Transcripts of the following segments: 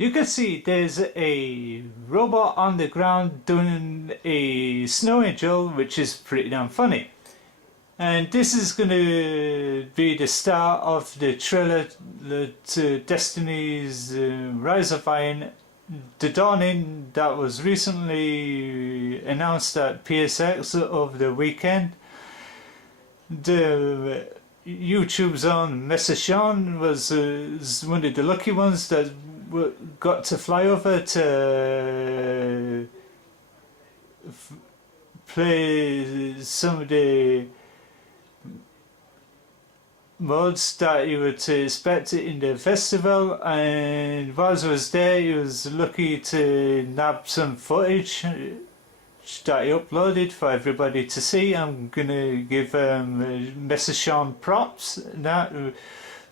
You can see there's a robot on the ground doing a snow angel, which is pretty damn funny. And this is going to be the start of the trailer to Destiny's Rise of Iron, the Dawning, that was recently announced at PSX over the weekend. The YouTube's own Mesa Sean was one of the lucky ones that got to fly over to play some of the modes that you would expect in the festival, and whilst I was there he was lucky to nab some footage that he uploaded for everybody to see. I'm gonna give Mesa Sean props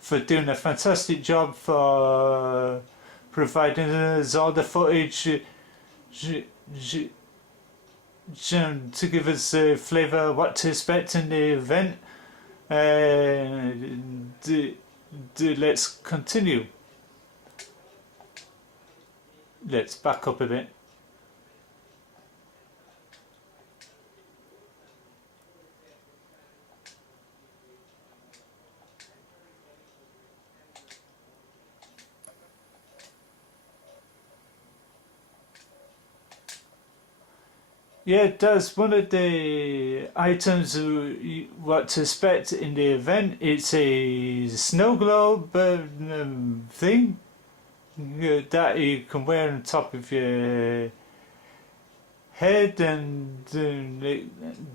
for doing a fantastic job for providing us all the footage to give us a flavour what to expect in the event. Let's continue. Let's back up a bit. Yeah, that's one of the items what to expect in the event. It's a snow globe thing that you can wear on top of your head, and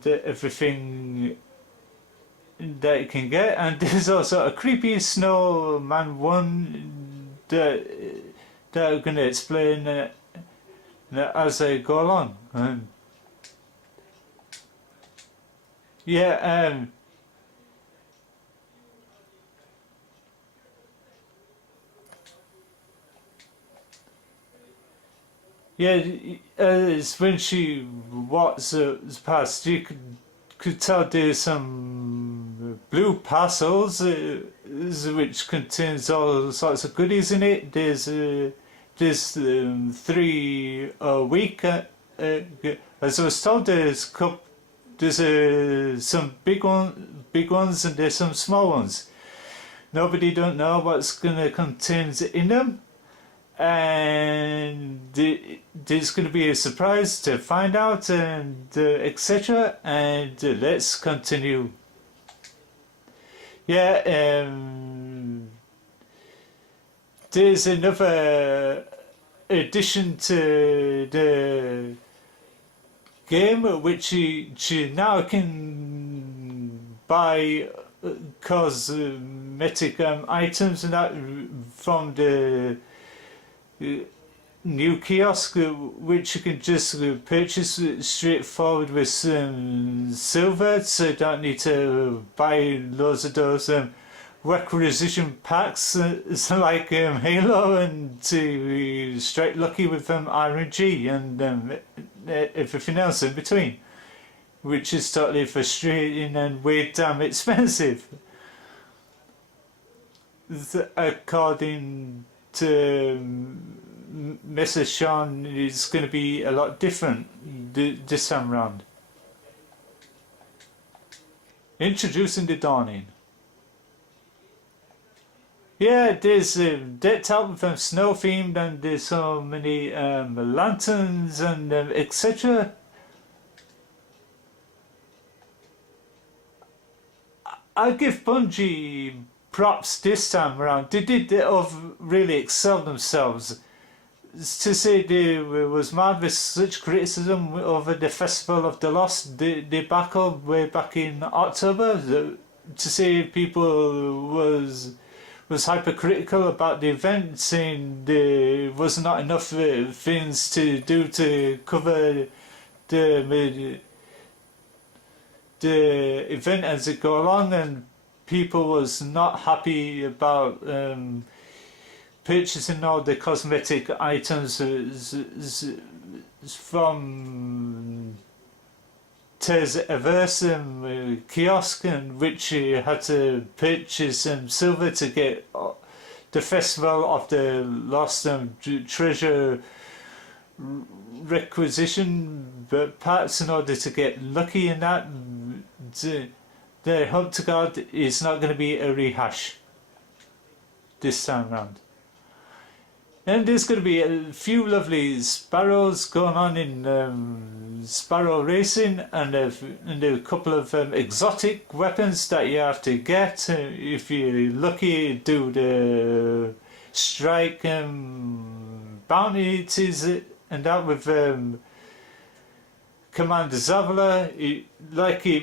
everything that you can get. And there's also a creepy snowman one that I'm going to explain as I go along. Yeah, it's when she walks past, you could tell there's some blue parcels which contains all sorts of goodies in it. There's 3 a week. As I was told, there's some big ones and there's some small ones. Nobody don't know what's gonna contain in them, and there's gonna be a surprise to find out, and etc. And let's continue. Yeah, there's another addition to the game which you now can buy cosmetic items and that from the new kiosk, which you can just purchase straightforward with some silver, so you don't need to buy loads of those requisition packs like Halo, and to straight lucky with RNG and everything else in between, which is totally frustrating and way damn expensive. According to Mesa Sean, it's going to be a lot different this time round. Introducing the Dawning. Yeah, there's decked out with snow themed, and there's so many lanterns and etc. I give Bungie props this time around. They really excel themselves. To say there was marvelous such criticism over the Festival of the Lost debacle way back in October. To say people was hypercritical about the event, saying there was not enough things to do to cover the event as it go along, and people was not happy about purchasing all the cosmetic items from Tez Averse kiosk, in which you had to purchase silver to get the festival of the lost treasure requisition parts in order to get lucky in that. The hope to God is not going to be a rehash this time round. And there's going to be a few lovely sparrows going on in sparrow racing, and a couple of exotic weapons that you have to get. If you're lucky, do the strike bounties and that with Commander Zavala. It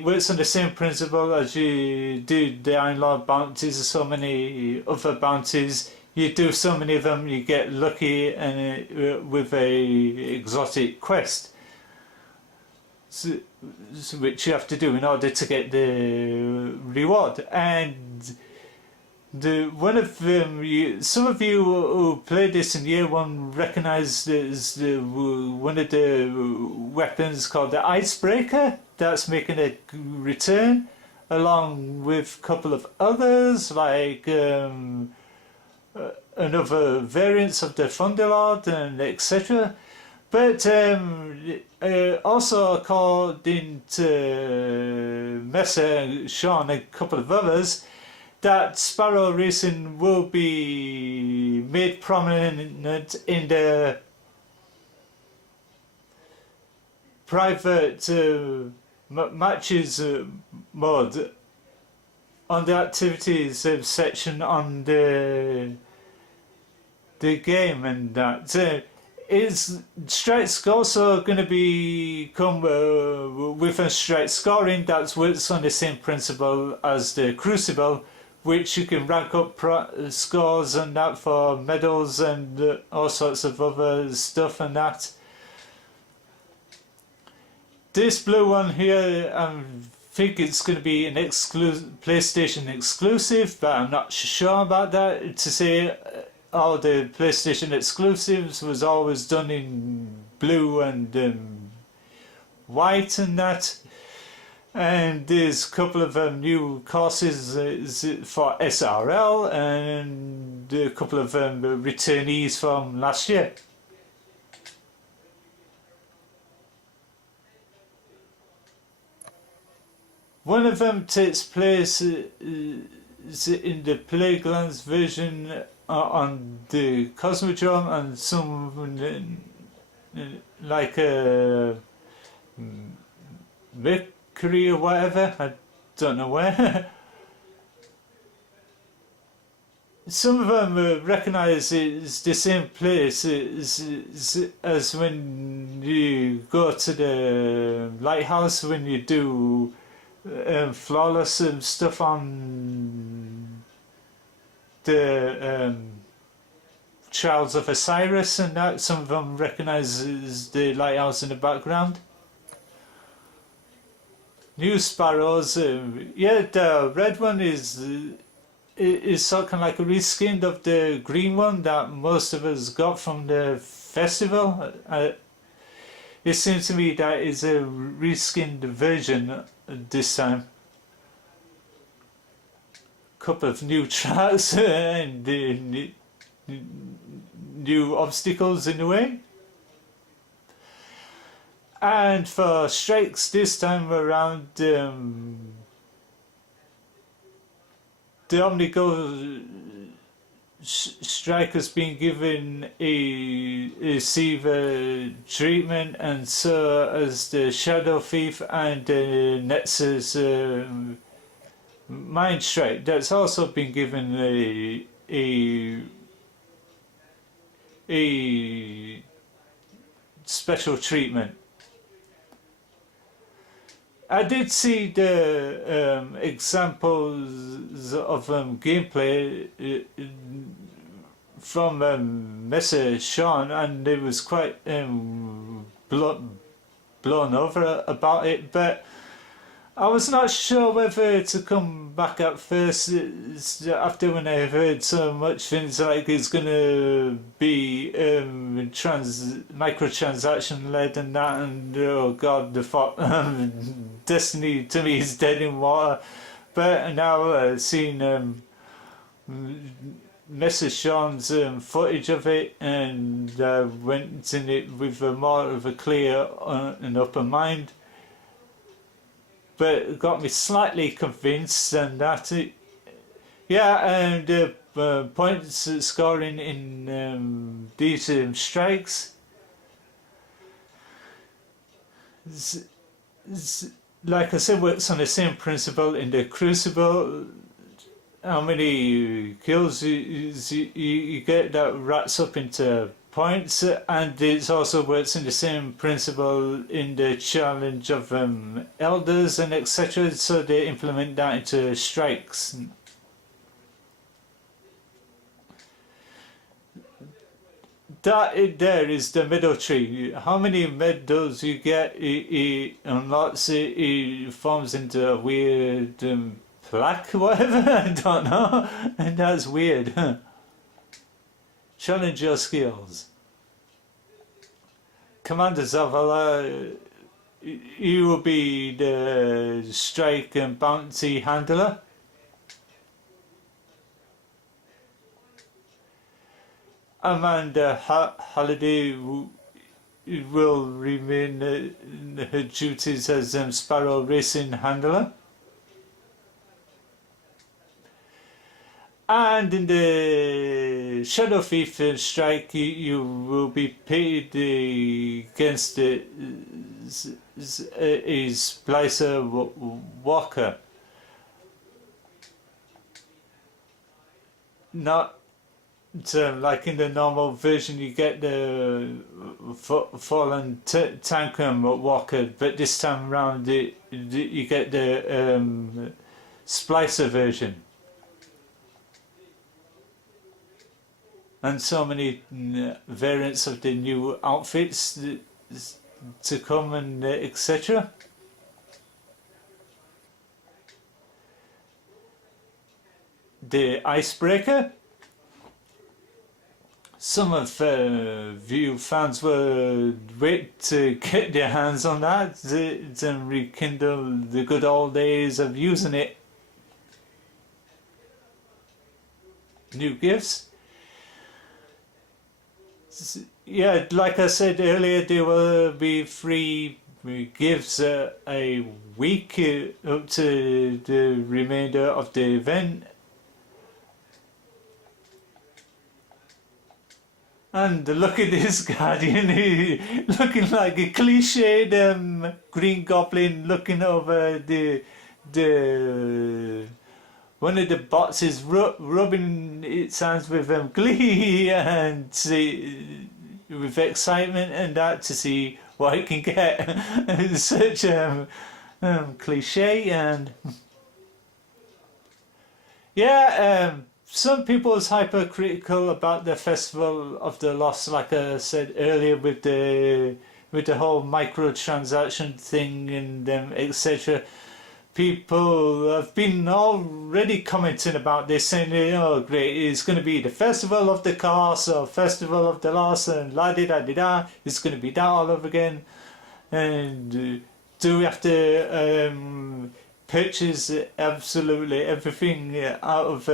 works on the same principle as you do the Iron Lord bounties and so many other bounties. You do so many of them, you get lucky and with a exotic quest, which you have to do in order to get the reward. And some of you who played this in year one recognise one of the weapons called the Icebreaker that's making a return, along with a couple of others like another variants of the Thunderlord and etc. But also according to Mesa Sean and a couple of others, that sparrow racing will be made prominent in the private matches mode on the activities section on the game, and that is strikes also going to become with a strike scoring that works on the same principle as the Crucible, which you can rank up scores and that for medals and all sorts of other stuff and that. This blue one here, I think it's going to be an PlayStation exclusive, but I'm not sure about that. To say all the PlayStation exclusives was always done in blue and white and that. And there's a couple of new courses for SRL and a couple of returnees from last year. One of them takes place in the Playgrounds version on the Cosmodrome, and some like Mercury or whatever, I don't know where. Some of them recognise it's the same place as when you go to the lighthouse, when you do flawless stuff on the Trials of Osiris and that. Some of them recognise the lighthouse in the background. New sparrows, yeah, the red one is sort of like a reskin of the green one that most of us got from the festival. It seems to me that is a reskinned version this time. Couple of new tracks and new obstacles in the way. And for strikes this time around, the Omnigo strike has been given a Siva treatment, and so as the Shadow Thief and the Nexus Mind Strike. That's also been given a special treatment. I did see the examples of gameplay from Mesa Sean, and it was quite blown over about it, but I was not sure whether to come back at first after when I heard so much things like it's going to be microtransaction led and that, and oh god, the thought Destiny to me is dead in water. But now seeing Mesa Sean's footage of it, and went in it with more of a clear and open mind. But it got me slightly convinced, and that it, yeah, and points scoring in these strikes. Like I said, works on the same principle in the Crucible. How many kills you get that racks up into points, and it also works in the same principle in the challenge of elders and etc. So they implement that into strikes. That there is the middle tree. How many medals you get, it unlocks it, it forms into a weird plaque, whatever, I don't know. And that's weird. Challenge your skills. Commander Zavala, you will be the strike and bounty handler. Amanda Halliday will remain in her duties as Sparrow Racing Handler. And in the Shadow Thief strike, you will be paid against a Splicer Walker. Not like in the normal version, you get the Fallen Tankum Walker, but this time around you get the Splicer version. And so many variants of the new outfits to come, and etc. The Icebreaker. Some of you fans were waiting to get their hands on that and rekindle the good old days of using it. New gifts. Yeah, like I said earlier, there will be free gifts a week up to the remainder of the event. And look at this Guardian, looking like a cliched Green Goblin looking over the one of the bots is rubbing its hands with glee and with excitement and that to see what it can get. It's such cliche, and yeah, some people is hypercritical about the Festival of the Lost, like I said earlier, with the whole microtransaction thing and etc. People have been already commenting about this, saying, "Oh, great! It's going to be the Festival of the Cast or Festival of the Lost, and la di da di da. It's going to be that all over again." And do we have to purchase absolutely everything out of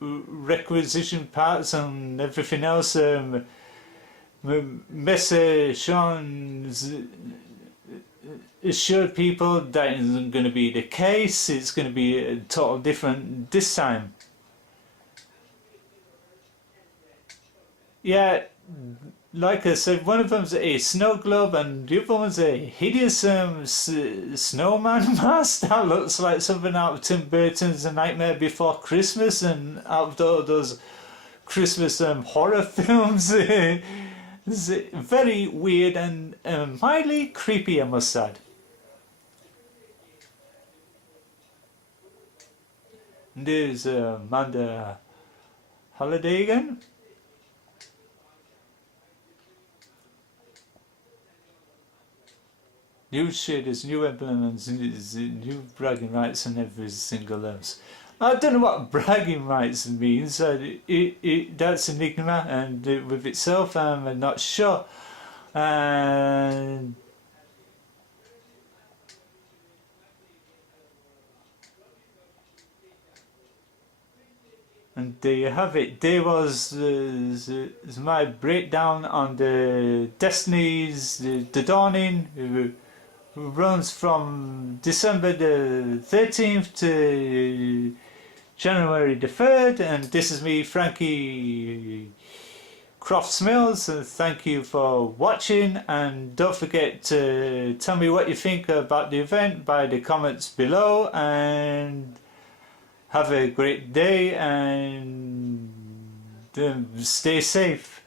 requisition parts and everything else? Mesa Sean assured people that isn't going to be the case. It's going to be a total different this time. Yeah, like I said, one of them's a snow globe and the other one's a hideous snowman mask that looks like something out of Tim Burton's A Nightmare Before Christmas and out of those Christmas horror films. It's very weird and mildly creepy, I must add. There's Amanda Halliday again. New shaders, new emblems, new bragging rights and every single else. I don't know what bragging rights means. That's enigma, and with itself, I'm not sure. And And there you have it. There was my breakdown on the Destiny's the Dawning, who runs from December the 13th to January the 3rd. And this is me, Frankie Croft Smales. Thank you for watching, and don't forget to tell me what you think about the event by the comments below, and have a great day and stay safe.